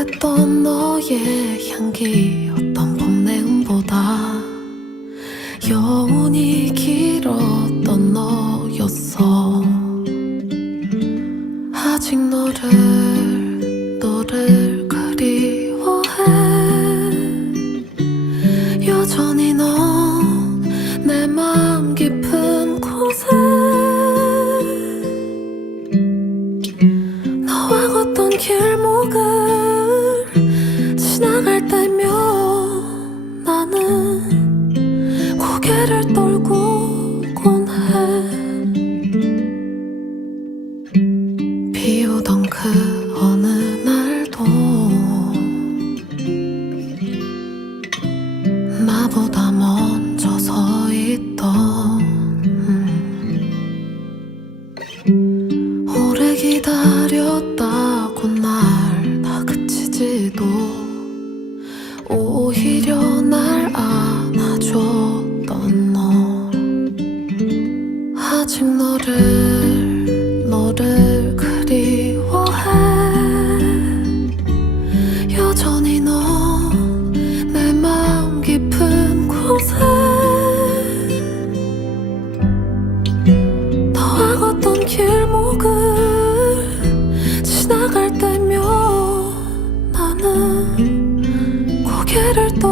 따뜻했던 너의 향기 어떤 봄 내음보다 여운이 길었던 너였어. 아직 너를 너를 그리워해. 여전히 나갈 때면 나는 고개를 떨고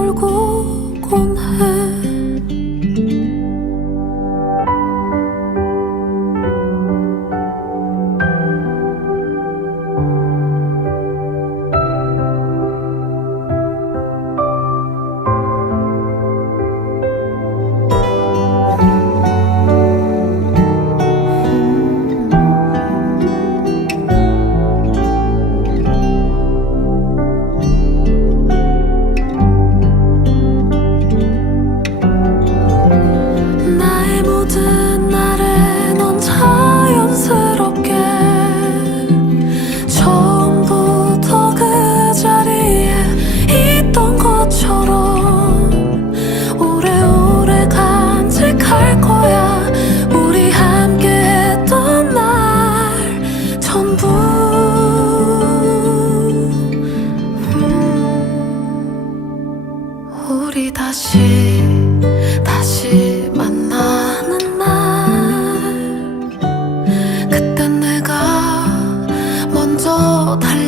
울고곤 해. to 달라.